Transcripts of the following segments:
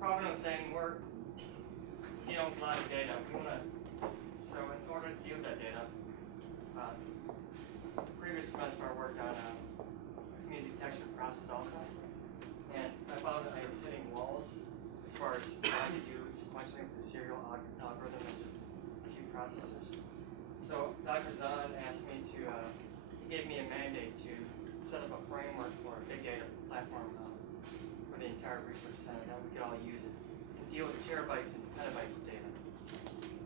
probably the same. We're dealing with a lot of data. So in order to deal with that data, previous semester I worked on a community detection process also. And I found that I was hitting walls as far as trying to do sequentially with the serial algorithm and just a few processors. So Dr. Zahn asked me to, he gave me a mandate to set up a framework for a big data platform for the entire research center that we could all use it and deal with terabytes and petabytes of data.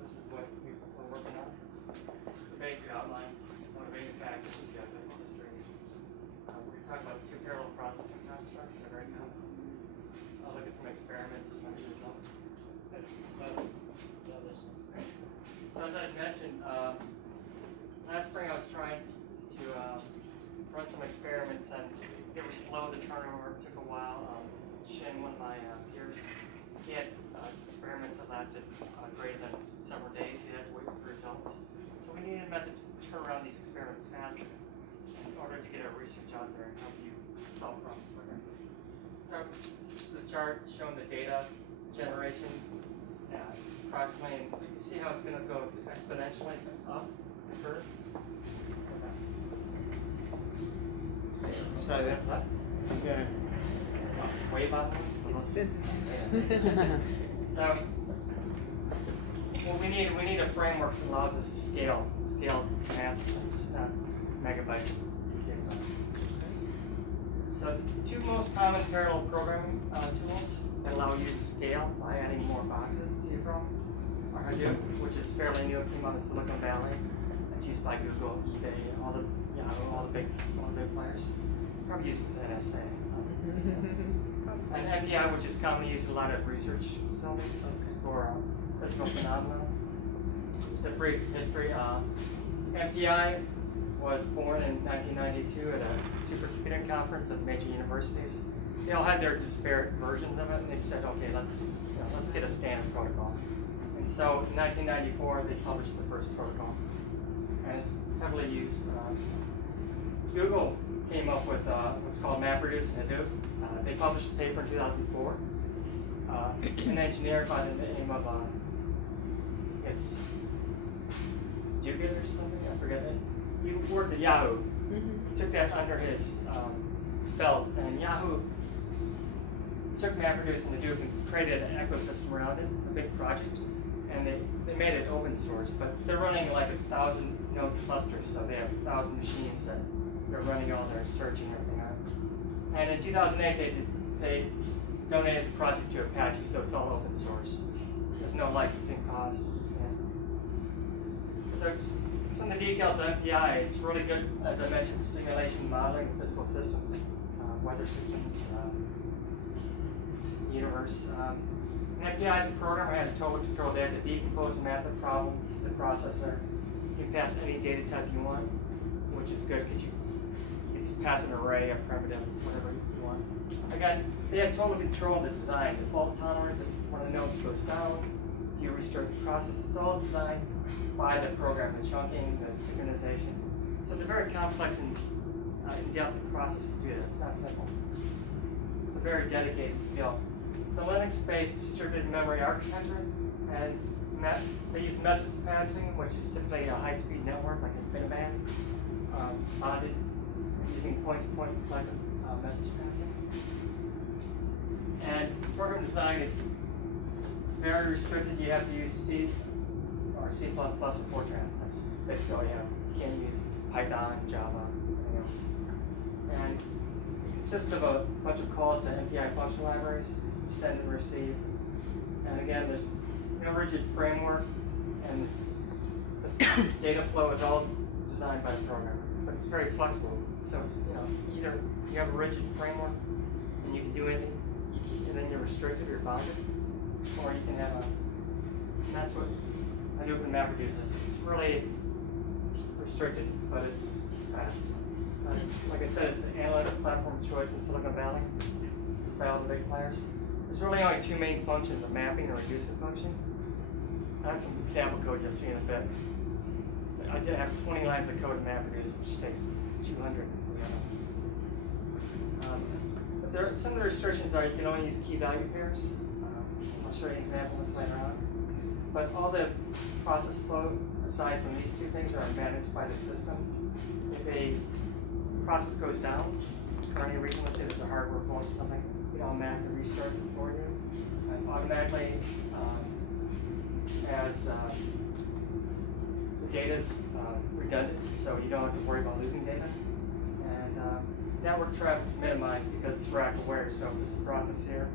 This is what we're working on. This is the basic outline, motivating factors, objective, history. We're talking about two parallel processing constructs that are right now. I'll look at some experiments and some results. So as I mentioned, last spring I was trying to run some experiments, and they were slow. The turnover took a while. Shin, one of my peers, he had experiments that lasted greater than several days. He had to wait for the results. So we needed a method to turn around these experiments faster in order to get our research out there and help you solve problems quicker. So this is the chart showing the data generation approximately, and you can see how it's going to go exponentially up the curve. Try that. What? Okay. Way bottom? It's sensitive. So what we need a framework that allows us to scale massively, just not megabytes. So the two most common parallel programming tools that allow you to scale by adding more boxes to your program are Hadoop, which is fairly new. It came out of Silicon Valley. It's used by Google, eBay, all the big players. Probably used in NSA. And MPI, which is commonly used in a lot of research facilities. That's for physical phenomena. Just a brief history. MPI was born in 1992 at a supercomputing conference of major universities. They all had their disparate versions of it, and they said, okay, let's get a standard protocol. And so in 1994, they published the first protocol, and it's heavily used. Google came up with what's called MapReduce and Hadoop. They published a paper in 2004. An engineer by the name of it's Dugan or something, I forget it. He worked at Yahoo. He took that under his belt, and Yahoo took MapReduce and Hadoop and created an ecosystem around it, a big project, and they made it open source. But they're running like 1,000 node clusters, so they have 1,000 machines that they're running all their search and everything on. And in 2008, they donated the project to Apache, so it's all open source. There's no licensing cost. So some of the details of MPI, it's really good, as I mentioned, for simulation modeling of physical systems, weather systems, universe. An MPI programmer has total control. They have to decompose and map the problem to the processor. You can pass any data type you want, which is good because you pass an array, a primitive, whatever you want. Again, they have total control of the design. The fault tolerance, if one of the nodes goes down, if you restart the process, it's all designed by the program, the chunking, the synchronization. So it's a very complex and in-depth process to do that. It's not simple. It's a very dedicated skill. It's a Linux-based distributed memory architecture, and they use message passing, which is typically a high-speed network like InfiniBand, bonded using point-to-point collective message passing. And program design is very restricted. You have to use C or C++ or Fortran. That's basically all you have. You can't use Python, Java, anything else. And it consists of a bunch of calls to MPI function libraries, send and receive. And again, there's no rigid framework, and the data flow is all designed by the programmer. But it's very flexible. So it's either you have a rigid framework and you can do anything, and then you're restricted or bounded, or you can have and that's what Hadoop and MapReduce is. It's really restricted, but it's fast. Like I said, it's the analytics platform of choice in Silicon Valley. It's by all the big players. There's really only two main functions: a mapping and a reducing function. I have some sample code you'll see in a bit. So I did have 20 lines of code in MapReduce, which takes 200. But some of the restrictions are you can only use key value pairs. show you an example of this later on. But all the process flow, aside from these two things, are managed by the system. If a process goes down, for any reason, let's say there's a hardware fault or something, it automatically restarts it for you, and automatically has the data's redundant, so you don't have to worry about losing data. And network traffic's minimized because it's rack aware. So if there's a process here,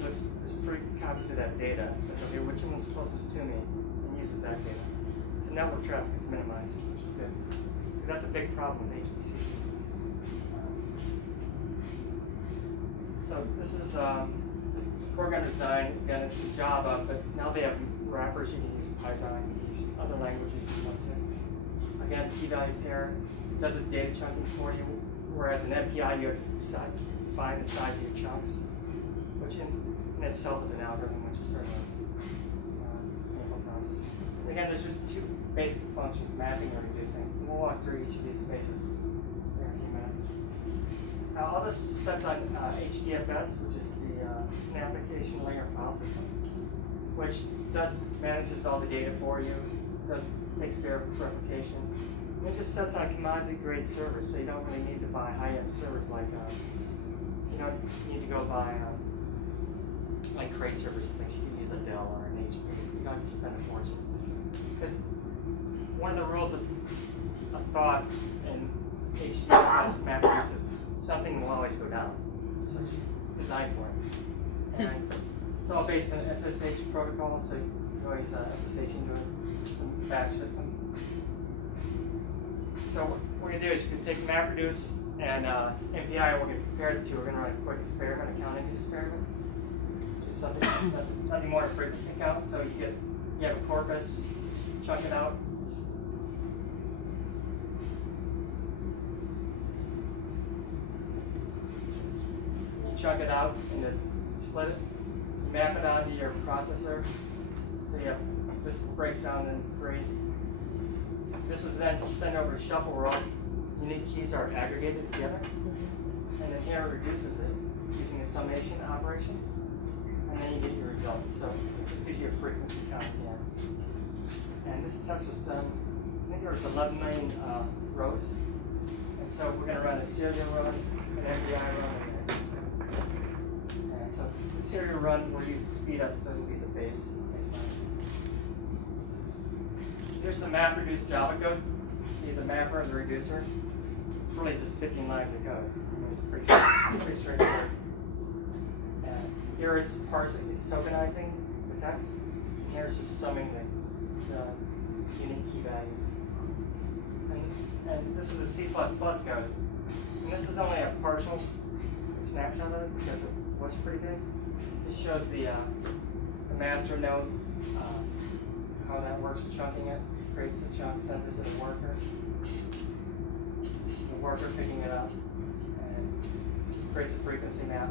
there's 3 copies of that data. It says, okay, which one's closest to me, and uses that data. So network traffic is minimized, which is good, because that's a big problem with HPC systems. So this is program design. Again, it's Java, but now they have wrappers. You can use Python, you can use other languages if you want to. Again, key value pair does the data chunking for you, whereas in MPI you have to find the size of your chunks, which in itself is an algorithm, which is sort of a painful process. And again, there's just 2 basic functions, mapping and reducing. We'll walk through each of these phases in a few minutes. All this sets on HDFS, which is it's an application layer file system, which manages all the data for you, takes care of replication. And it just sets on commodity grade servers, so you don't really need to buy high-end servers like you don't need to go buy like Cray servers and things. You can use a Dell or an HP. You don't have to spend a fortune. Because one of the rules of thought in HDFS MapReduce is something will always go down. So just design for it. And it's all based on SSH protocol, so you can always SSH into some batch system. So what we're going to do is you can take MapReduce and MPI, we're going to compare the two. We're going to run a quick experiment, a counting experiment. Just nothing more than a frequency count. So you have a corpus, just chunk it out. Chunk it out and then split it. You map it onto your processor. So you have this breaks down in 3. This is then sent over to shuffle where all unique keys are aggregated together. And then here it reduces it using a summation operation. And then you get your results. So it just gives you a frequency count here. And this test was done, I think there was 11 million rows. And so we're going to run a serial run, an MPI run. And so the serial run, we'll use speed up, so it'll be the baseline. Here's the MapReduce Java code. See the mapper and the reducer. It's really just 15 lines of code. I mean, it's pretty straightforward. And here it's parsing, it's tokenizing the text. And here it's just summing the unique key values. And this is the C++ code. And this is only a partial snapshot of it because it was pretty big. It shows the master node, how that works, chunking it, creates the chunk, sends it to the worker picking it up, and creates a frequency map,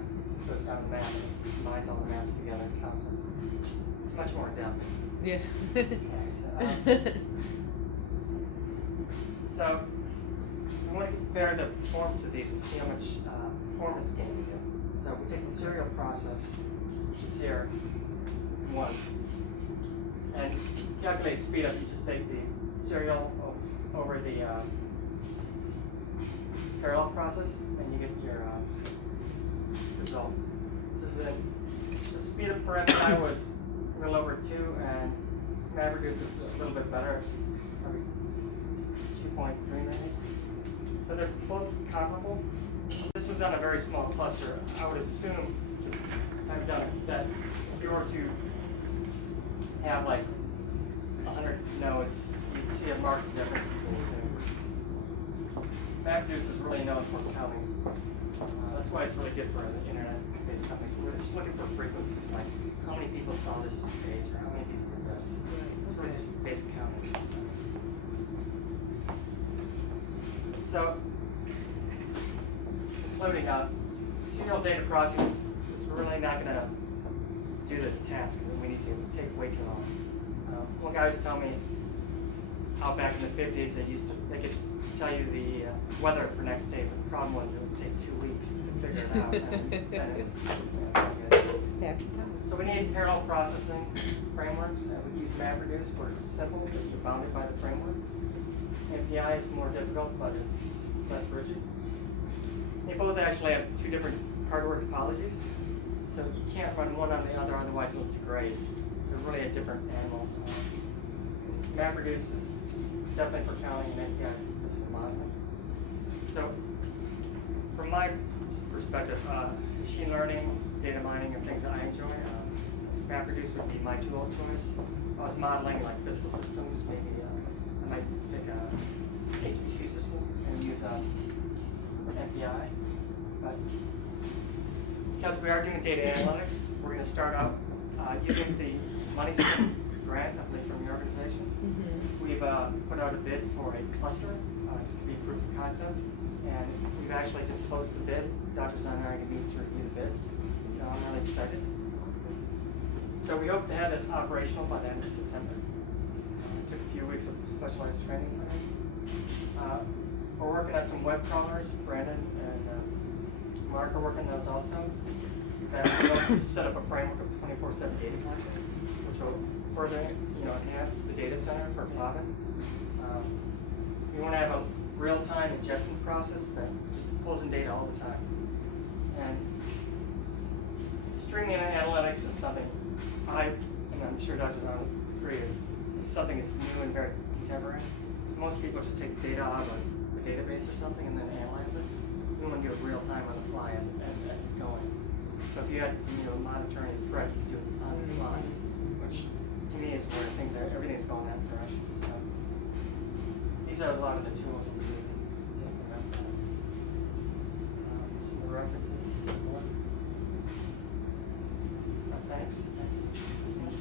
goes down the map, and combines all the maps together and counts it. It's much more in depth. Yeah. So I want to compare the performance of these and see how much performance gain we get. So we take the serial process, which is here, is 1. And to calculate speed up, you just take the serial over the parallel process, and you get your result. The speed up for MPI was a little over 2, and MapReduce is a little bit better, probably 2.3 maybe. So they're both comparable. This was on a very small cluster. I would assume, just having done it, that if you were to have like 100 nodes, you'd see a marked difference between the 2. MapReduce is really known for counting. That's why it's really good for the internet-based companies. We're just looking for frequencies, like how many people saw this page or how many people did this. It's really just basic counting. So, concluding, serial data processing is really not going to do the task that we need to. It would take way too long. One guy was telling me how back in the 50s they could tell you the weather for next day, but the problem was it would take 2 weeks to figure it out, and it was not good. That's the time. So we need parallel processing frameworks. We use MapReduce where it's simple, but you're bounded by the framework. MPI is more difficult, but it's less rigid. They both actually have two different hardware topologies, so you can't run one on the other, otherwise it'll degrade. They're really a different animal. MapReduce is definitely for counting, and MPI is for modeling. So, from my perspective, machine learning, data mining, and things that I enjoy, MapReduce would be my tool of choice. If I was modeling like physical systems, maybe I might pick a HPC system and use MPI. But because we are doing data analytics, we're going to start out using the money grant, I believe, from the organization. Mm-hmm. We've put out a bid for a cluster. It's going to be proof of concept. And we've actually just closed the bid. Dr. Zahn and I are going to meet to review the bids. So I'm really excited. So we hope to have it operational by the end of September. It took a few weeks of specialized training for us. We're working on some web crawlers. Brandon and Mark are working on those also. And we'll set up a framework of 24/7 data collection, which will further enhance the data center for Plavin. We want to have a real-time ingestion process that just pulls in data all the time. And streaming analytics is something and I'm sure Dr. Zahn would agree, is something that's new and very contemporary. So most people just take data out of a database or something and then analyze it. We want to do it real time on the fly as it's going. So if you had to monitor any threat, you could do it on the fly, which to me is where everything's going that direction. So these are a lot of the tools we'll be using to implement that. Some of the references. Thanks. Thank you so much.